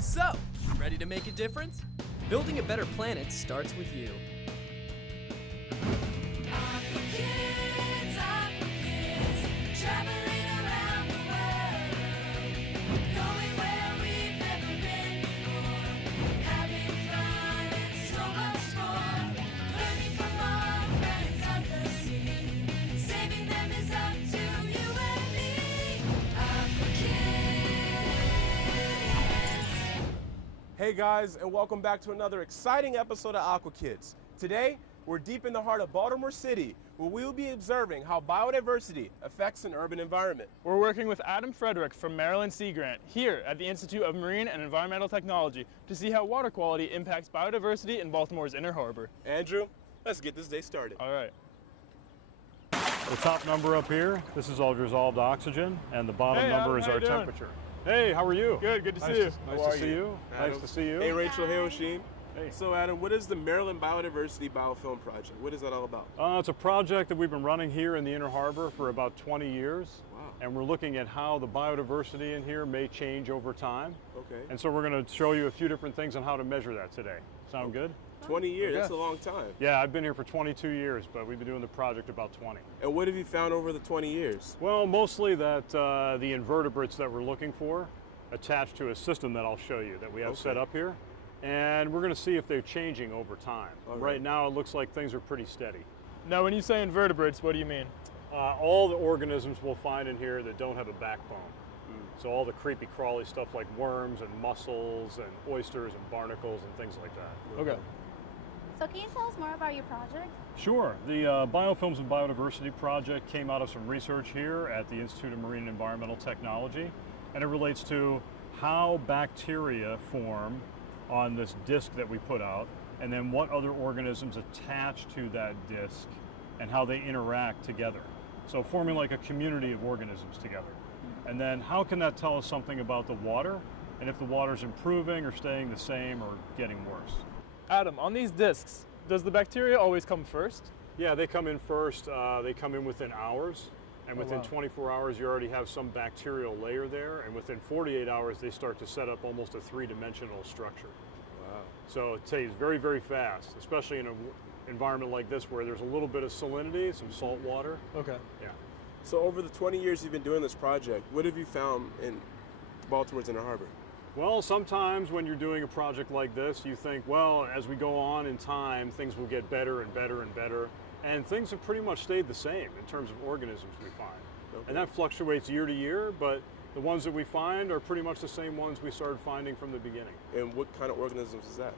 So, ready to make a difference? Building a better planet starts with you. Aqua Kids, traveling around the world, going where we've never been before, having fun and so much more, learning from our friends of the sea, saving them is up to you and me. Aqua Kids. Hey guys, and welcome back to another exciting episode of Aqua Kids. Today, we're deep in the heart of Baltimore City, where we will be observing how biodiversity affects an urban environment. We're working with Frederick from Maryland Sea Grant here at the Institute of Marine and Environmental Technology to see how water quality impacts biodiversity in Baltimore's Inner Harbor. Andrew, let's get this day started. All right. The top number up here, this is all dissolved oxygen, and the bottom Hey, number Adam, is how our you doing? temperature. Hey, how are you? Good to see you. Nice How are to see you? you. Adam. Nice to see you. Hey Rachel, hey Osheen. Hey. So Adam, what is the Maryland Biodiversity Biofilm Project? What is that all about? It's a project that we've been running here in the Inner Harbor for about 20 years. Wow. And we're looking at how the biodiversity in here may change over time. Okay. And so we're going to show you a few different things on how to measure that today. Sound good? 20 years, that's a Yeah. long time. Yeah, I've been here for 22 years, but we've been doing the project about 20. And what have you found over the 20 years? Well, mostly that the invertebrates that we're looking for attached to a system that I'll show you that we have set Okay. up here. And we're going to see if they're changing over time. All right. Right now it looks like things are pretty steady. Now, when you say invertebrates, what do you mean? All the organisms we'll find in here that don't have a backbone. So all the creepy crawly stuff like worms and mussels and oysters and barnacles and things like that. Okay. So can you tell us more about your project? Sure. The Biofilms and Biodiversity project came out of some research here at the Institute of Marine and Environmental Technology, and it relates to how bacteria form on this disc that we put out, and then what other organisms attach to that disc and how they interact together. So forming like a community of organisms together. And then how can that tell us something about the water, and if the water's improving or staying the same or getting worse? Adam, on these discs, does the bacteria always come first? Yeah, they come in first. They come in within hours, and Oh, within wow. 24 hours you already have some bacterial layer there, and within 48 hours they start to set up almost a three-dimensional structure. Wow. So it stays very, very fast, especially in an environment like this where there's a little bit of salinity, some salt water. Okay. Yeah. So over the 20 years you've been doing this project, what have you found in Baltimore's Inner Harbor? Well, sometimes when you're doing a project like this, you think, well, as we go on in time, things will get better and better and better. And things have pretty much stayed the same in terms of organisms we find. Okay. And that fluctuates year to year, but the ones that we find are pretty much the same ones we started finding from the beginning. And what kind of organisms is that?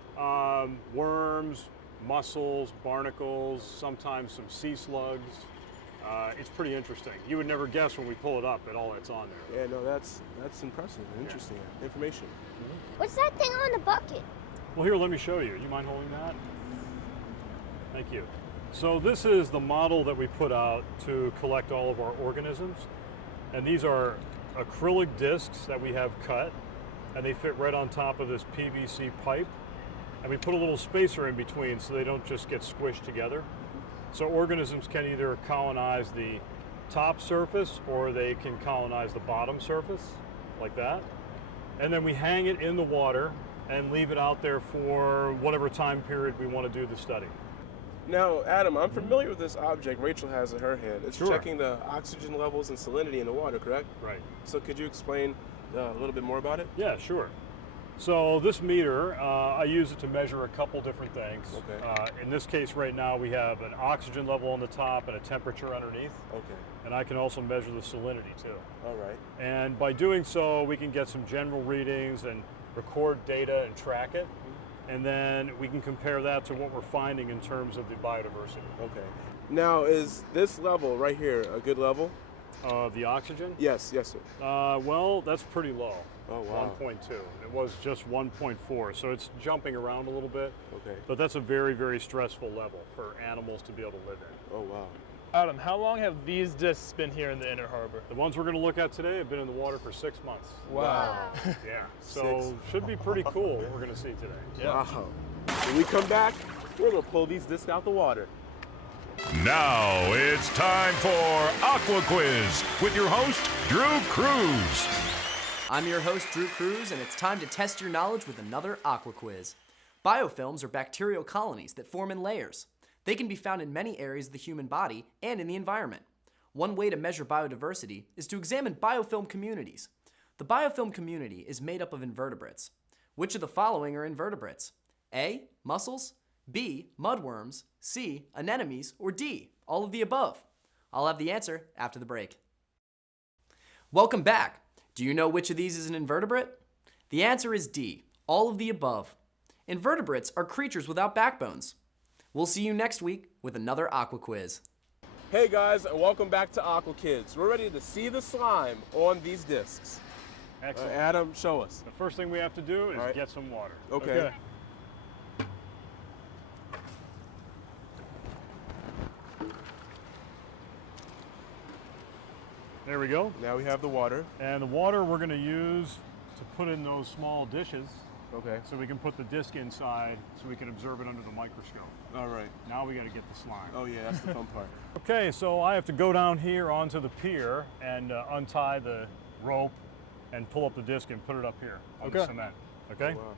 Worms, mussels, barnacles, sometimes some sea slugs. It's pretty interesting. You would never guess when we pull it up at all that's on there. Yeah, no, that's impressive and interesting information. What's that thing on the bucket? Well, here, let me show you. You mind holding that? Thank you. So this is the model that we put out to collect all of our organisms. And these are acrylic discs that we have cut, and they fit right on top of this PVC pipe. And we put a little spacer in between so they don't just get squished together. So organisms can either colonize the top surface or they can colonize the bottom surface, like that. And then we hang it in the water and leave it out there for whatever time period we want to do the study. Now, Adam, I'm familiar with this object Rachel has in her hand. It's Sure. checking the oxygen levels and salinity in the water, correct? Right. So could you explain a little bit more about it? Yeah, sure. So this meter, I use it to measure a couple different things. Okay. In this case right now we have an oxygen level on the top and a temperature underneath. Okay. And I can also measure the salinity too. All right. And by doing so, we can get some general readings and record data and track it. And then we can compare that to what we're finding in terms of the biodiversity. Okay. Now, is this level right here a good level? The oxygen? Yes, yes, sir. Well, that's pretty low. Oh, wow. 1.2. It was just 1.4, so it's jumping around a little bit. Okay. But that's a very, very stressful level for animals to be able to live in. Oh, wow. Adam, how long have these discs been here in the Inner Harbor? The ones we're going to look at today have been in the water for 6 months. Wow. Yeah, so should be pretty cool what we're going to see today. Yeah. Wow. When we come back, we're going to pull these discs out the water. Now it's time for Aqua Quiz with your host, Drew Cruz. I'm your host, Drew Cruz, and it's time to test your knowledge with another Aqua Quiz. Biofilms are bacterial colonies that form in layers. They can be found in many areas of the human body and in the environment. One way to measure biodiversity is to examine biofilm communities. The biofilm community is made up of invertebrates. Which of the following are invertebrates? A. Mussels, B. Mudworms, C. Anemones, or D. All of the above? I'll have the answer after the break. Welcome back. Do you know which of these is an invertebrate? The answer is D. All of the above. Invertebrates are creatures without backbones. We'll see you next week with another Aqua Quiz. Hey guys, and welcome back to Aqua Kids. We're ready to see the slime on these discs. Excellent. Adam, show us. The first thing we have to do is All right. get some water. Okay. There we go. Now we have the water. And the water we're going to use to put in those small dishes Okay. so we can put the disc inside so we can observe it under the microscope. All right. Now we got to get the slime. Oh yeah, that's the fun part. Okay, so I have to go down here onto the pier and untie the rope and pull up the disc and put it up here on the cement. Okay? Oh, wow.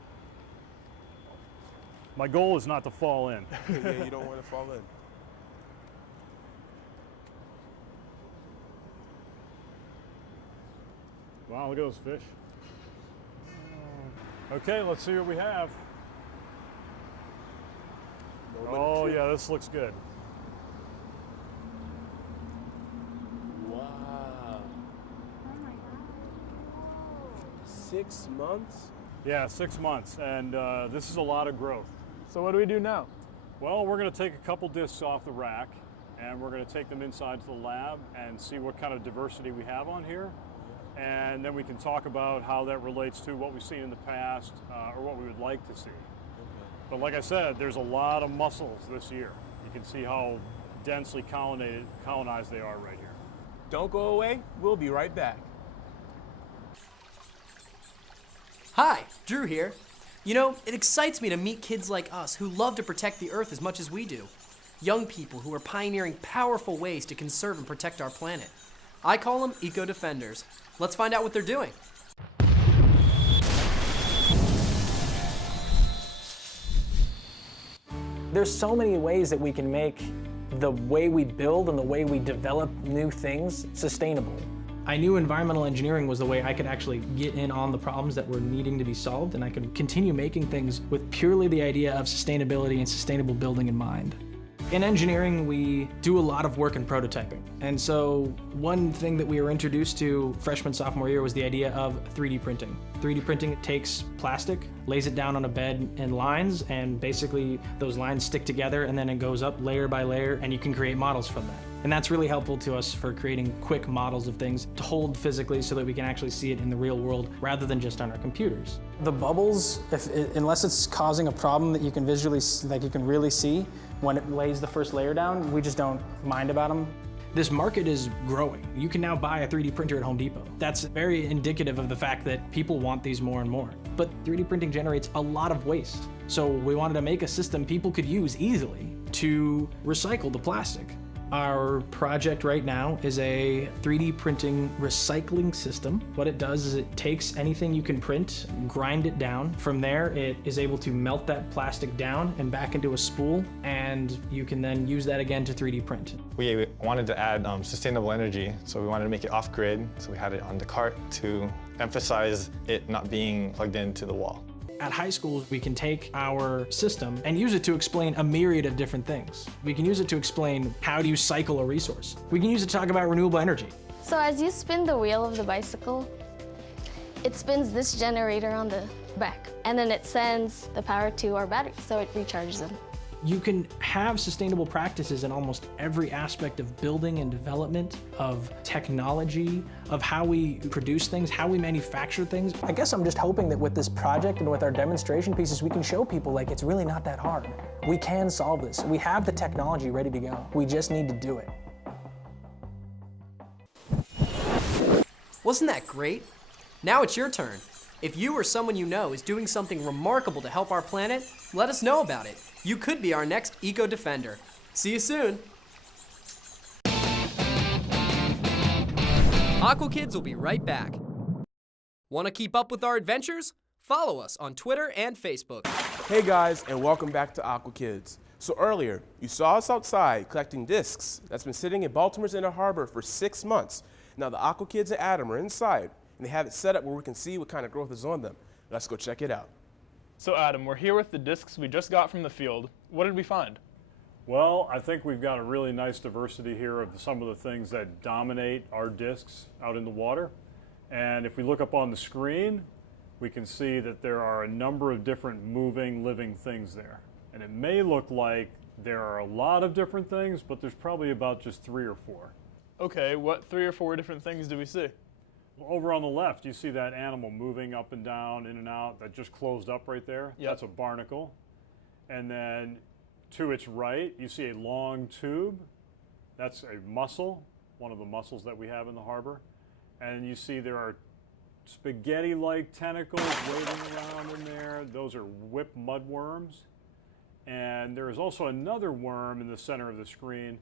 My goal is not to fall in. Yeah, you don't want to fall in. Wow, look at those fish. Okay, let's see what we have. Oh yeah, this looks good. Wow. Oh my god. 6 months? Yeah, 6 months, and this is a lot of growth. So what do we do now? Well, we're going to take a couple discs off the rack, and we're going to take them inside to the lab and see what kind of diversity we have on here. And then we can talk about how that relates to what we've seen in the past or what we would like to see. But like I said, there's a lot of mussels this year. You can see how densely colonized they are right here. Don't go away. We'll be right back. Hi, Drew here. You know, it excites me to meet kids like us who love to protect the Earth as much as we do. Young people who are pioneering powerful ways to conserve and protect our planet. I call them eco-defenders. Let's find out what they're doing. There's so many ways that we can make the way we build and the way we develop new things sustainable. I knew environmental engineering was the way I could actually get in on the problems that were needing to be solved, and I could continue making things with purely the idea of sustainability and sustainable building in mind. In engineering, we do a lot of work in prototyping. And so one thing that we were introduced to freshman, sophomore year was the idea of 3D printing. 3D printing takes plastic, lays it down on a bed in lines, and basically those lines stick together, and then it goes up layer by layer, and you can create models from that. And that's really helpful to us for creating quick models of things to hold physically so that we can actually see it in the real world rather than just on our computers. The bubbles, unless it's causing a problem that you can visually, like you can really see, when it lays the first layer down, we just don't mind about them. This market is growing. You can now buy a 3D printer at Home Depot. That's very indicative of the fact that people want these more and more. But 3D printing generates a lot of waste. So we wanted to make a system people could use easily to recycle the plastic. Our project right now is a 3D printing recycling system. What it does is it takes anything you can print, grind it down. From there, it is able to melt that plastic down and back into a spool, and you can then use that again to 3D print. We wanted to add sustainable energy, so we wanted to make it off-grid, so we had it on the cart to emphasize it not being plugged into the wall. At high schools, we can take our system and use it to explain a myriad of different things. We can use it to explain how do you cycle a resource. We can use it to talk about renewable energy. So as you spin the wheel of the bicycle, it spins this generator on the back, and then it sends the power to our battery, so it recharges them. You can have sustainable practices in almost every aspect of building and development, of technology, of how we produce things, how we manufacture things. I guess I'm just hoping that with this project and with our demonstration pieces, we can show people like it's really not that hard. We can solve this. We have the technology ready to go. We just need to do it. Wasn't that great? Now it's your turn. If you or someone you know is doing something remarkable to help our planet, let us know about it. You could be our next eco-defender. See you soon. Aqua Kids will be right back. Want to keep up with our adventures? Follow us on Twitter and Facebook. Hey guys, and welcome back to Aqua Kids. So earlier, you saw us outside collecting discs that's been sitting in Baltimore's Inner Harbor for 6 months. Now the Aqua Kids and Adam are inside, and they have it set up where we can see what kind of growth is on them. Let's go check it out. So Adam, we're here with the discs we just got from the field. What did we find? Well, I think we've got a really nice diversity here of some of the things that dominate our discs out in the water. And if we look up on the screen, we can see that there are a number of different moving, living things there. And it may look like there are a lot of different things, but there's probably about just 3 or 4. Okay, what 3 or 4 different things do we see? Well, over on the left, you see that animal moving up and down, in and out, that just closed up right there. Yep. That's a barnacle. And then to its right, you see a long tube. That's a mussel, one of the mussels that we have in the harbor. And you see there are spaghetti-like tentacles waving around in there. Those are whip mudworms. And there is also another worm in the center of the screen,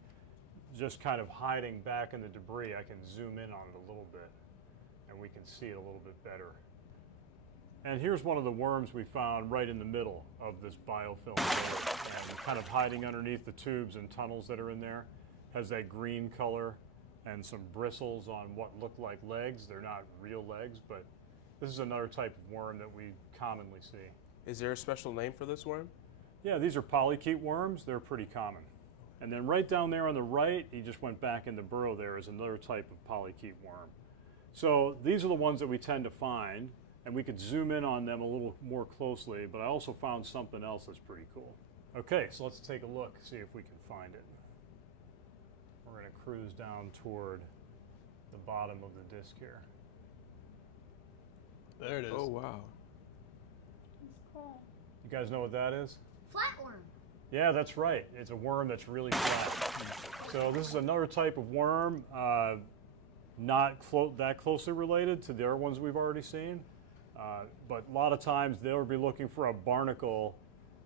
just kind of hiding back in the debris. I can zoom in on it a little bit, and we can see it a little bit better. And here's one of the worms we found right in the middle of this biofilm layer, and kind of hiding underneath the tubes and tunnels that are in there. Has that green color and some bristles on what look like legs. They're not real legs, but this is another type of worm that we commonly see. Is there a special name for this worm? Yeah, these are polychaete worms. They're pretty common. And then right down there on the right, he just went back in the burrow there, is another type of polychaete worm. So these are the ones that we tend to find, and we could zoom in on them a little more closely, but I also found something else that's pretty cool. Okay, so let's take a look, see if we can find it. We're going to cruise down toward the bottom of the disc here. There it is. Oh, wow. You guys know what that is? Flatworm. Yeah, that's right. It's a worm that's really flat. So this is another type of worm, not that closely related to the other ones we've already seen. But a lot of times they'll be looking for a barnacle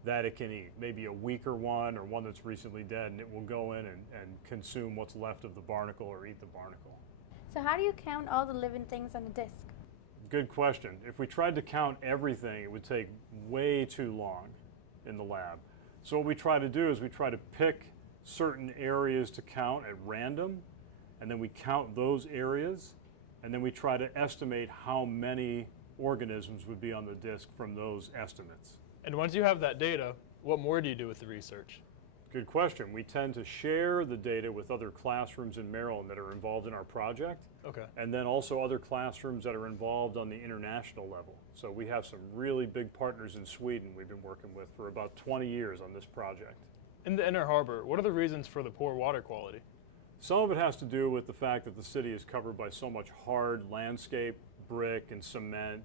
that it can eat, maybe a weaker one or one that's recently dead, and it will go in and consume what's left of the barnacle or eat the barnacle. So how do you count all the living things on the disc? Good question. If we tried to count everything, it would take way too long in the lab. So what we try to do is we try to pick certain areas to count at random, and then we count those areas, and then we try to estimate how many organisms would be on the disc from those estimates. And once you have that data, what more do you do with the research? Good question. We tend to share the data with other classrooms in Maryland that are involved in our project. Okay. And then also other classrooms that are involved on the international level. So we have some really big partners in Sweden we've been working with for about 20 years on this project. In the Inner Harbor, what are the reasons for the poor water quality? Some of it has to do with the fact that the city is covered by so much hard landscape, brick and cement,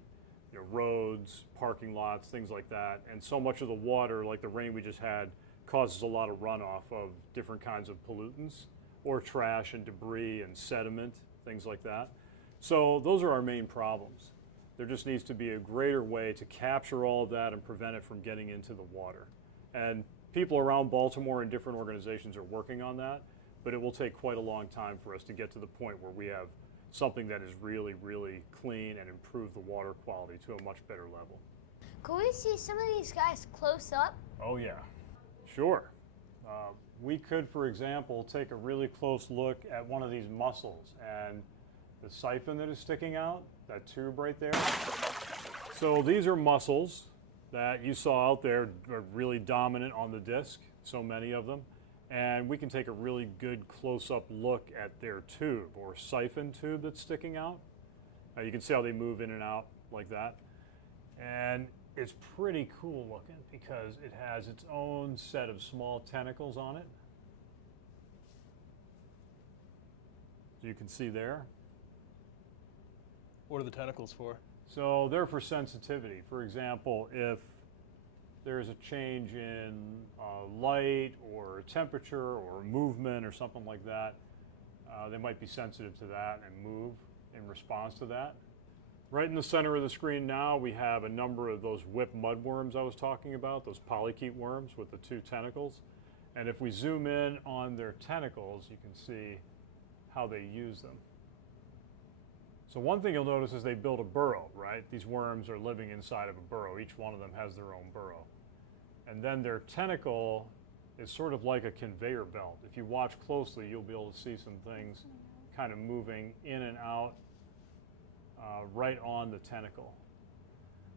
roads, parking lots, things like that. And so much of the water, like the rain we just had, causes a lot of runoff of different kinds of pollutants or trash and debris and sediment, things like that. So those are our main problems. There just needs to be a greater way to capture all of that and prevent it from getting into the water. And people around Baltimore and different organizations are working on that, but it will take quite a long time for us to get to the point where we have something that is really, really clean and improve the water quality to a much better level. Can we see some of these guys close up? Oh yeah, sure. We could, for example, take a really close look at one of these mussels and the siphon that is sticking out, that tube right there. So these are mussels that you saw out there, are really dominant on the disc, so many of them. And we can take a really good close-up look at their tube or siphon tube that's sticking out. You can see how they move in and out like that. And it's pretty cool looking because it has its own set of small tentacles on it. You can see there. What are the tentacles for? So they're for sensitivity. For example, if there's a change in light or temperature or movement or something like that, they might be sensitive to that and move in response to that. Right in the center of the screen now, we have a number of those whip mudworms I was talking about, those polychaete worms with the 2 tentacles. And if we zoom in on their tentacles, you can see how they use them. So one thing you'll notice is they build a burrow, right? These worms are living inside of a burrow. Each one of them has their own burrow. And then their tentacle is sort of like a conveyor belt. If you watch closely, you'll be able to see some things kind of moving in and out right on the tentacle.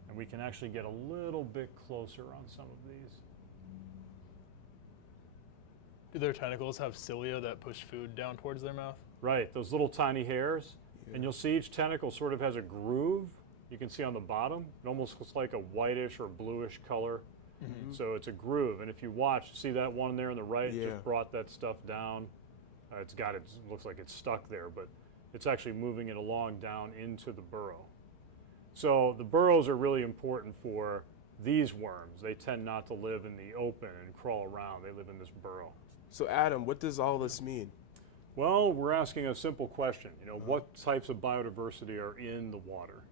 And we can actually get a little bit closer on some of these. Do their tentacles have cilia that push food down towards their mouth? Right, those little tiny hairs. And you'll see each tentacle sort of has a groove. You can see on the bottom, it almost looks like a whitish or bluish color. So it's a groove. And if you watch, see that one there on the right, just brought that stuff down. It looks like it's stuck there, but it's actually moving it along down into the burrow. So the burrows are really important for these worms. They tend not to live in the open and crawl around. They live in this burrow. So Adam, what does all this mean? Well, we're asking a simple question, what types of biodiversity are in the water?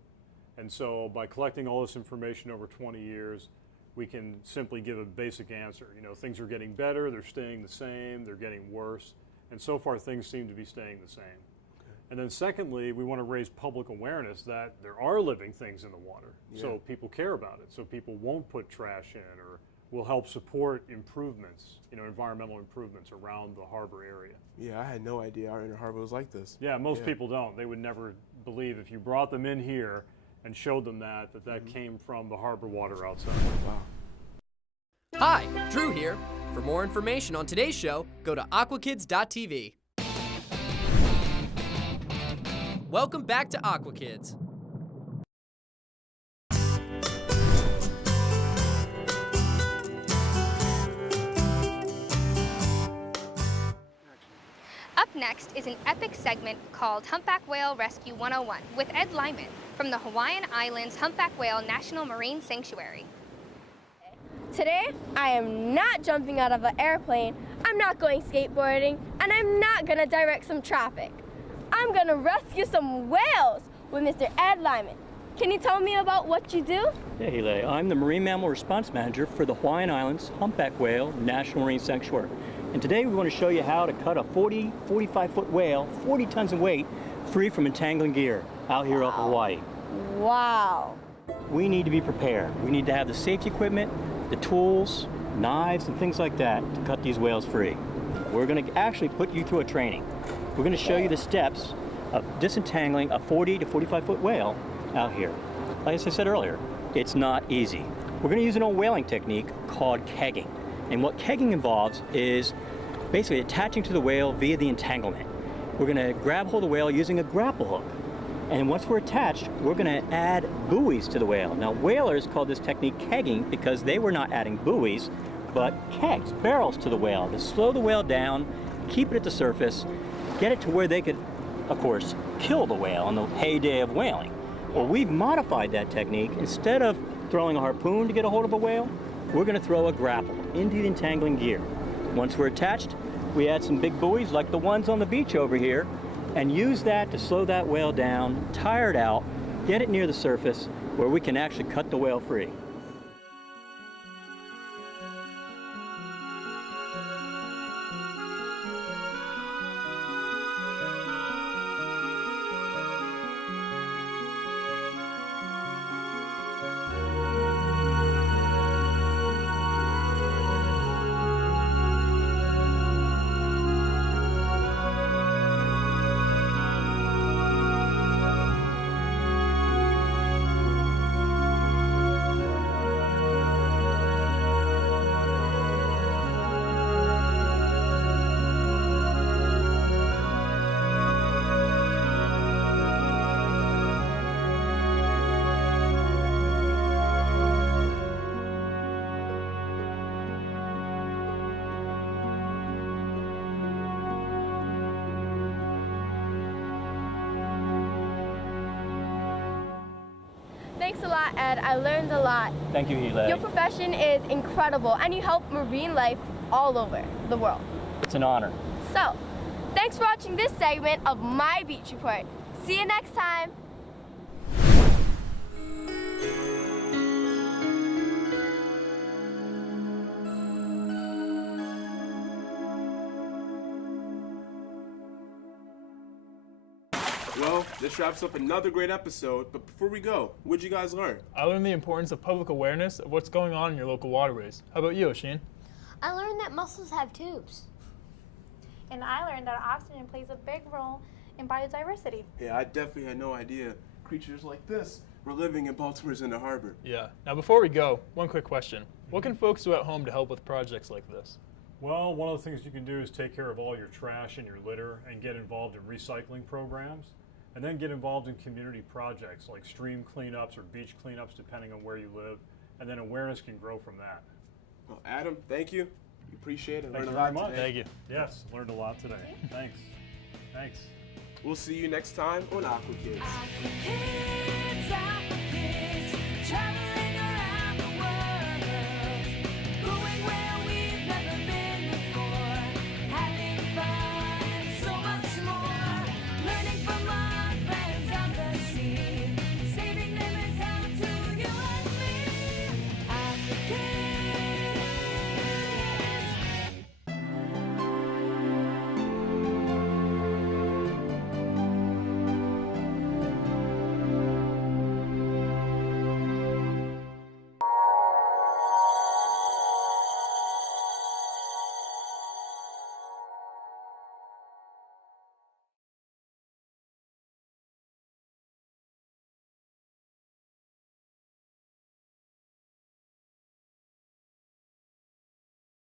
And so by collecting all this information over 20 years, we can simply give a basic answer. Things are getting better, they're staying the same, they're getting worse, and so far things seem to be staying the same. Okay. And then secondly, we want to raise public awareness that there are living things in the water, so people care about it, so people won't put trash in or will help support improvements, environmental improvements around the harbor area. Yeah, I had no idea our Inner Harbor was like this. Yeah, most people don't. They would never believe if you brought them in here and showed them that came from the harbor water outside. Wow. Hi, Drew here. For more information on today's show, go to aquakids.tv. Welcome back to Aqua Kids. Up next is an epic segment called Humpback Whale Rescue 101 with Ed Lyman from the Hawaiian Islands Humpback Whale National Marine Sanctuary. Today, I am not jumping out of an airplane, I'm not going skateboarding, and I'm not gonna direct some traffic. I'm gonna rescue some whales with Mr. Ed Lyman. Can you tell me about what you do? Hey, Lay. I'm the Marine Mammal Response Manager for the Hawaiian Islands Humpback Whale National Marine Sanctuary. And today we want to show you how to cut a 45-foot whale, 40 tons of weight, free from entangling gear out here off Hawaii. Wow. We need to be prepared. We need to have the safety equipment, the tools, knives, and things like that to cut these whales free. We're going to actually put you through a training. We're going to show you the steps of disentangling a 40 to 45-foot whale out here. Like as I said earlier, it's not easy. We're going to use an old whaling technique called kegging. And what kegging involves is basically attaching to the whale via the entanglement. We're going to grab hold of the whale using a grapple hook. And once we're attached, we're going to add buoys to the whale. Now, whalers call this technique kegging because they were not adding buoys, but kegs, barrels to the whale to slow the whale down, keep it at the surface, get it to where they could, of course, kill the whale in the heyday of whaling. Well, we've modified that technique. Instead of throwing a harpoon to get a hold of a whale, we're going to throw a grapple into the entangling gear. Once we're attached, we add some big buoys like the ones on the beach over here and use that to slow that whale down, tire it out, get it near the surface where we can actually cut the whale free. Thanks a lot, Ed. I learned a lot. Thank you, Eli. Your profession is incredible, and you help marine life all over the world. It's an honor. So, thanks for watching this segment of My Beach Report. See you next time. Well, Well, this wraps up another great episode, but before we go, what'd you guys learn? I learned the importance of public awareness of what's going on in your local waterways. How about you, Oisin? I learned that mussels have tubes. And I learned that oxygen plays a big role in biodiversity. Yeah, I definitely had no idea creatures like this were living in Baltimore's Inner Harbor. Yeah. Now, before we go, one quick question. What can folks do at home to help with projects like this? Well, one of the things you can do is take care of all your trash and your litter and get involved in recycling programs, and then get involved in community projects like stream cleanups or beach cleanups depending on where you live, and then awareness can grow from that. Well, Adam, thank you. We appreciate it. Thank Learned you a lot very much. today. Thank you. Yes, learned a lot today. Thanks. Thanks. We'll see you next time on Aqua Kids. Kids out